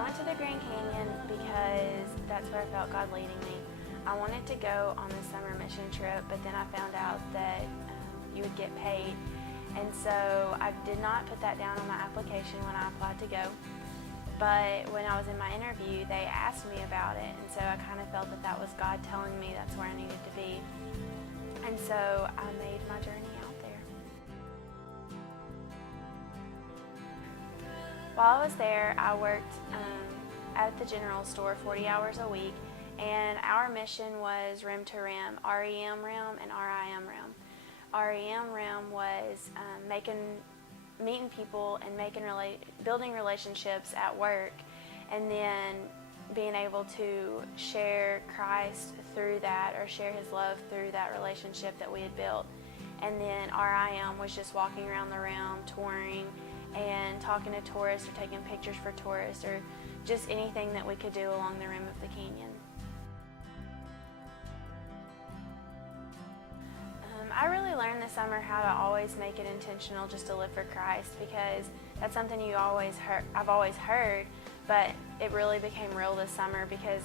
I went to the Grand Canyon because that's where I felt God leading me. I wanted to go on the summer mission trip, but then I found out that you would get paid. And so I did not put that down on my application when I applied to go. But when I was in my interview, they asked me about it, and so I kind of felt that that was God telling me that's where I needed to be. And so I made my journey out there. While I was there, I worked at the general store 40 hours a week, and our mission was rim to rim, REM rim and RIM rim. REM rim was meeting people and building relationships at work, and then being able to share Christ through that, or share His love through that relationship that we had built. And then RIM was just walking around the rim, touring, and talking to tourists or taking pictures for tourists, or just anything that we could do along the rim of the canyon. I really learned this summer how to always make it intentional just to live for Christ, because that's something I've always heard, but it really became real this summer, because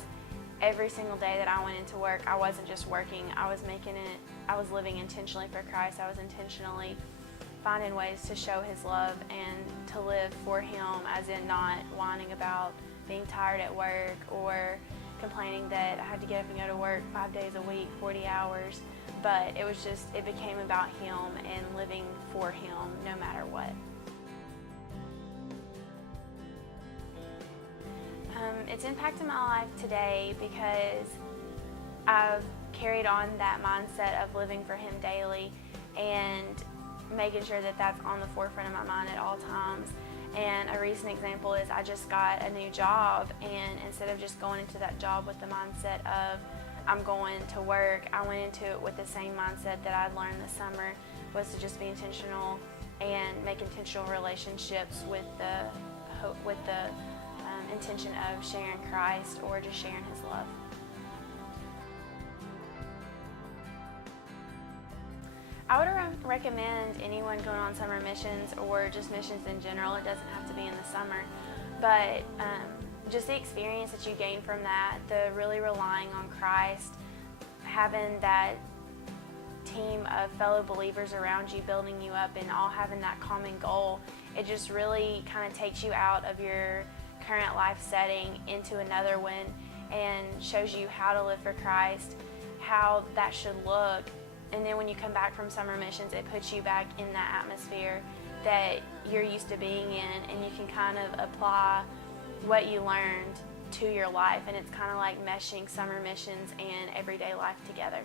every single day that I went into work, I wasn't just working, I was living intentionally for Christ. I was intentionally finding ways to show His love and to live for Him, as in not whining about being tired at work or complaining that I had to get up and go to work 5 days a week, 40 hours. But it became about Him and living for Him no matter what. It's impacted my life today because I've carried on that mindset of living for Him daily and making sure that that's on the forefront of my mind at all times. And a recent example is I just got a new job, and instead of just going into that job with the mindset of I'm going to work, I went into it with the same mindset that I'd learned this summer, was to just be intentional and make intentional relationships with the intention of sharing Christ or just sharing His love. I would recommend anyone going on summer missions, or just missions in general. It doesn't have to be in the summer, but just the experience that you gain from that, the really relying on Christ, having that team of fellow believers around you building you up and all having that common goal, it just really kind of takes you out of your current life setting into another one and shows you how to live for Christ, how that should look. And then when you come back from summer missions, it puts you back in that atmosphere that you're used to being in, and you can kind of apply what you learned to your life, and it's kind of like meshing summer missions and everyday life together.